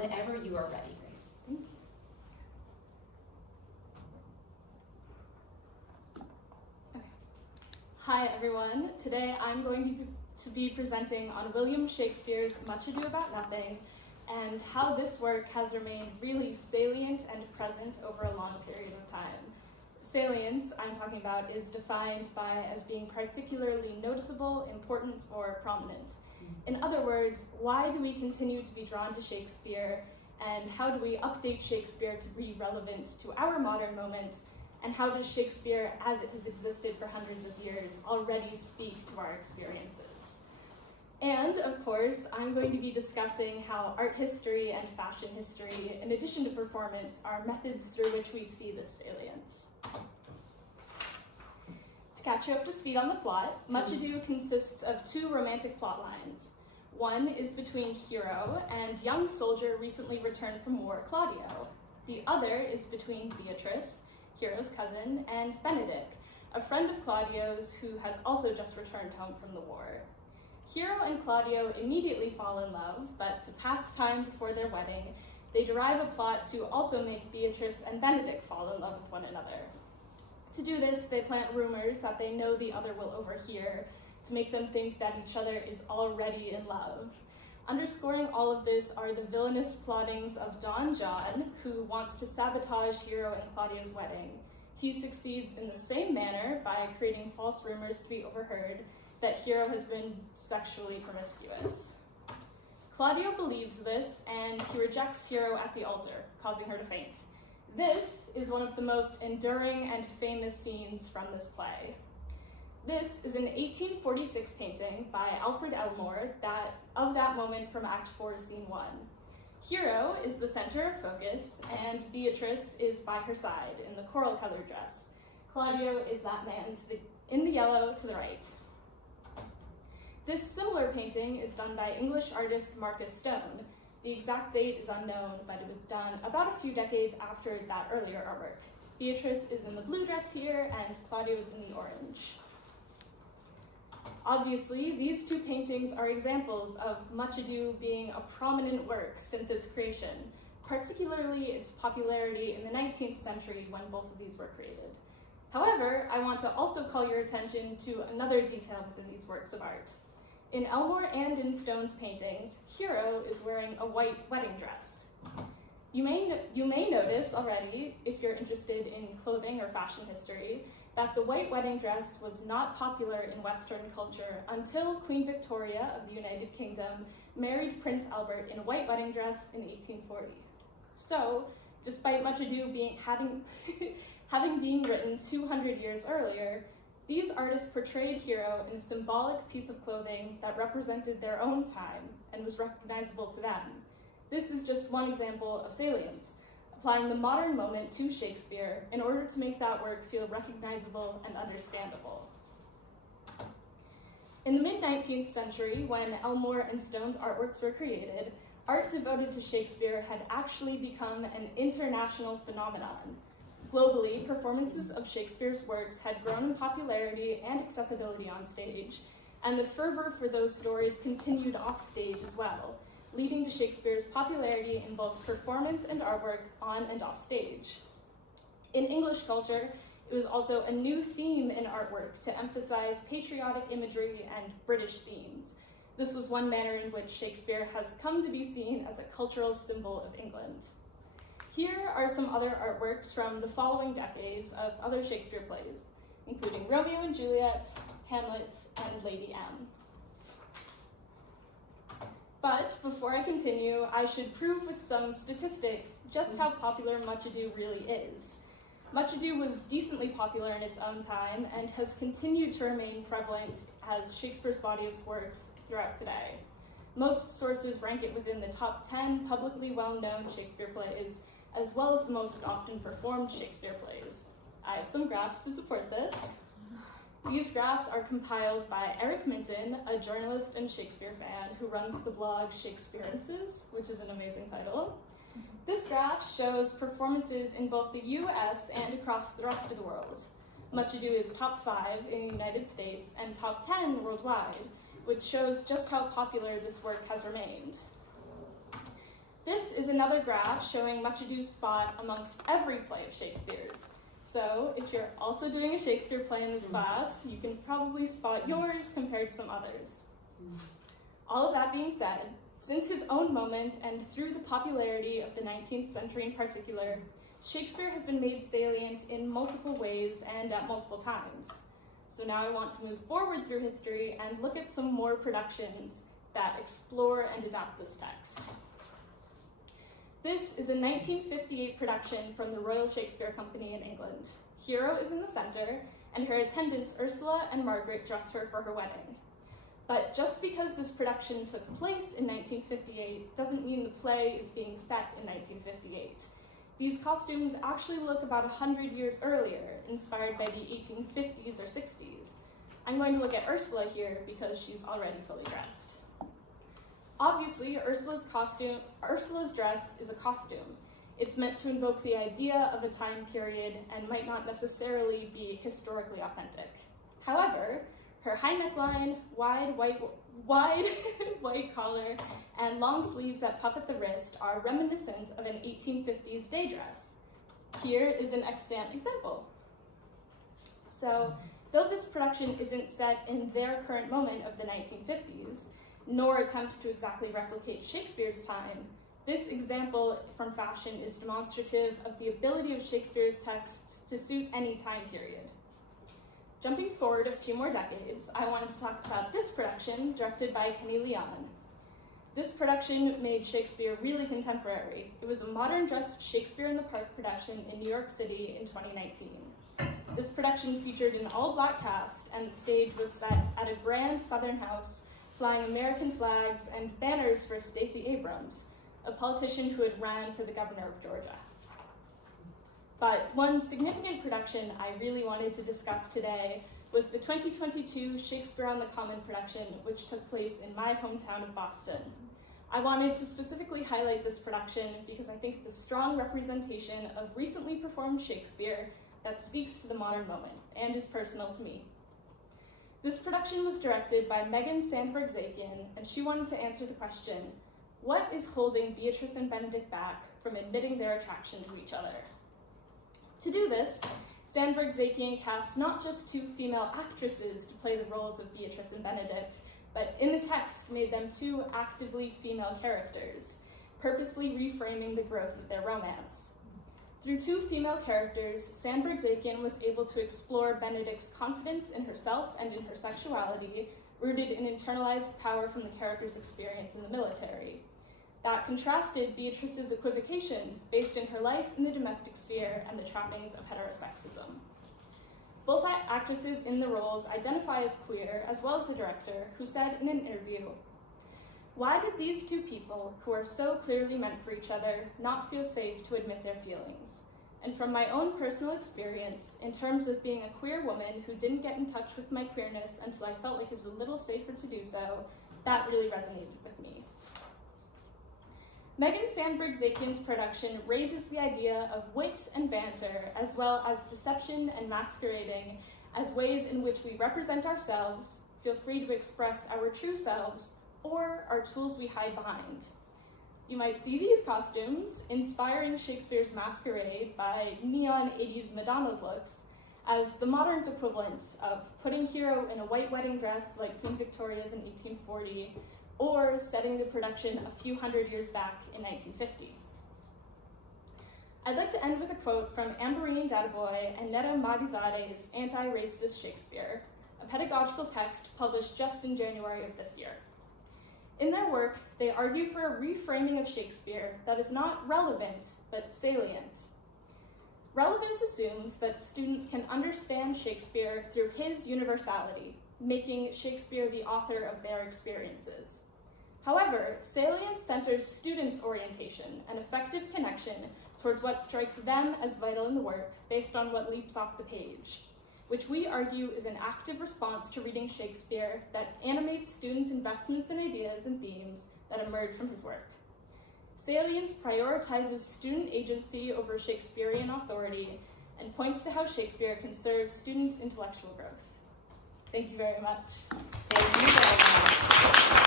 whenever you are ready, Grace. Thank you. Okay. Hi, everyone. Today I'm going to be presenting on William Shakespeare's Much Ado About Nothing and how this work has remained really salient and present over a long period of time. Salience, I'm talking about, is defined as being particularly noticeable, important, or prominent. In other words, why do we continue to be drawn to Shakespeare, and how do we update Shakespeare to be relevant to our modern moment, and how does Shakespeare, as it has existed for hundreds of years, already speak to our experiences? And, of course, I'm going to be discussing how art history and fashion history, in addition to performance, are methods through which we see this salience. To catch you up to speed on the plot, Much Ado consists of two romantic plot lines. One is between Hero and young soldier recently returned from war, Claudio. The other is between Beatrice, Hero's cousin, and Benedick, a friend of Claudio's who has also just returned home from the war. Hero and Claudio immediately fall in love, but to pass time before their wedding, they derive a plot to also make Beatrice and Benedick fall in love with one another. To do this, they plant rumors that they know the other will overhear, to make them think that each other is already in love. Underscoring all of this are the villainous plottings of Don John, who wants to sabotage Hero and Claudio's wedding. He succeeds in the same manner by creating false rumors to be overheard that Hero has been sexually promiscuous. Claudio believes this, and he rejects Hero at the altar, causing her to faint. This is one of the most enduring and famous scenes from this play. This is an 1846 painting by Alfred Elmore of that moment from Act 4, Scene 1. Hero is the center of focus, and Beatrice is by her side in the coral-colored dress. Claudio is that man in the yellow to the right. This similar painting is done by English artist Marcus Stone. The exact date is unknown, but it was done about a few decades after that earlier artwork. Beatrice is in the blue dress here, and Claudio is in the orange. Obviously, these two paintings are examples of Much Ado being a prominent work since its creation, particularly its popularity in the 19th century when both of these were created. However, I want to also call your attention to another detail within these works of art. In Elmore and in Stone's paintings, Hero is wearing a white wedding dress. You may notice already, if you're interested in clothing or fashion history, that the white wedding dress was not popular in Western culture until Queen Victoria of the United Kingdom married Prince Albert in a white wedding dress in 1840. So, despite Much Ado having been written 200 years earlier, these artists portrayed Hero in a symbolic piece of clothing that represented their own time and was recognizable to them. This is just one example of salience, applying the modern moment to Shakespeare in order to make that work feel recognizable and understandable. In the mid-19th century, when Elmore and Stone's artworks were created, art devoted to Shakespeare had actually become an international phenomenon. Globally, performances of Shakespeare's works had grown in popularity and accessibility on stage, and the fervor for those stories continued off stage as well, leading to Shakespeare's popularity in both performance and artwork on and off stage. In English culture, it was also a new theme in artwork to emphasize patriotic imagery and British themes. This was one manner in which Shakespeare has come to be seen as a cultural symbol of England. Here are some other artworks from the following decades of other Shakespeare plays, including Romeo and Juliet, Hamlet, and Lady M. But before I continue, I should prove with some statistics just how popular Much Ado really is. Much Ado was decently popular in its own time and has continued to remain prevalent as Shakespeare's body of works throughout today. Most sources rank it within the top 10 publicly well-known Shakespeare plays, as well as the most often performed Shakespeare plays. I have some graphs to support this. These graphs are compiled by Eric Minton, a journalist and Shakespeare fan who runs the blog Shakespearances, which is an amazing title. This graph shows performances in both the US and across the rest of the world. Much Ado is top 5 in the United States and top 10 worldwide, which shows just how popular this work has remained. This is another graph showing Much Ado's spot amongst every play of Shakespeare's. So if you're also doing a Shakespeare play in this class, you can probably spot yours compared to some others. All of that being said, since his own moment and through the popularity of the 19th century in particular, Shakespeare has been made salient in multiple ways and at multiple times. So now I want to move forward through history and look at some more productions that explore and adapt this text. This is a 1958 production from the Royal Shakespeare Company in England. Hero is in the center, and her attendants Ursula and Margaret dress her for her wedding. But just because this production took place in 1958 doesn't mean the play is being set in 1958. These costumes actually look about 100 years earlier, inspired by the 1850s or 60s. I'm going to look at Ursula here because she's already fully dressed. Obviously, Ursula's dress is a costume. It's meant to invoke the idea of a time period and might not necessarily be historically authentic. However, her high neckline, wide white collar, and long sleeves that puff at the wrist are reminiscent of an 1850s day dress. Here is an extant example. So, though this production isn't set in their current moment of the 1950s, nor attempts to exactly replicate Shakespeare's time, this example from fashion is demonstrative of the ability of Shakespeare's texts to suit any time period. Jumping forward a few more decades, I wanted to talk about this production, directed by Kenny Leon. This production made Shakespeare really contemporary. It was a modern-dressed Shakespeare in the Park production in New York City in 2019. This production featured an all-black cast, and the stage was set at a grand southern house, flying American flags and banners for Stacey Abrams, a politician who had ran for the governor of Georgia. But one significant production I really wanted to discuss today was the 2022 Shakespeare on the Common production, which took place in my hometown of Boston. I wanted to specifically highlight this production because I think it's a strong representation of recently performed Shakespeare that speaks to the modern moment and is personal to me. This production was directed by Megan Sandberg-Zakian, and she wanted to answer the question, what is holding Beatrice and Benedict back from admitting their attraction to each other? To do this, Sandberg-Zakian cast not just two female actresses to play the roles of Beatrice and Benedict, but in the text made them two actively female characters, purposely reframing the growth of their romance. Through two female characters, Sandberg-Zakian was able to explore Benedict's confidence in herself and in her sexuality, rooted in internalized power from the character's experience in the military. That contrasted Beatrice's equivocation based in her life in the domestic sphere and the trappings of heterosexism. Both actresses in the roles identify as queer, as well as the director, who said in an interview, "Why did these two people, who are so clearly meant for each other, not feel safe to admit their feelings? And from my own personal experience, in terms of being a queer woman who didn't get in touch with my queerness until I felt like it was a little safer to do so, that really resonated with me." Megan Sandberg-Zakian's production raises the idea of wit and banter, as well as deception and masquerading, as ways in which we represent ourselves, feel free to express our true selves, or are tools we hide behind. You might see these costumes, inspiring Shakespeare's Masquerade by neon 80s Madonna looks, as the modern equivalent of putting Hero in a white wedding dress like Queen Victoria's in 1840, or setting the production a few hundred years back in 1950. I'd like to end with a quote from Amberine Dadaboy and Netta Mahdizade's Anti-Racist Shakespeare, a pedagogical text published just in January of this year. In their work, they argue for a reframing of Shakespeare that is not relevant, but salient. Relevance assumes that students can understand Shakespeare through his universality, making Shakespeare the author of their experiences. However, salience centers students' orientation and effective connection towards what strikes them as vital in the work based on what leaps off the page, which we argue is an active response to reading Shakespeare that animates students' investments in ideas and themes that emerge from his work. Salience prioritizes student agency over Shakespearean authority and points to how Shakespeare can serve students' intellectual growth. Thank you very much. Thank you very much.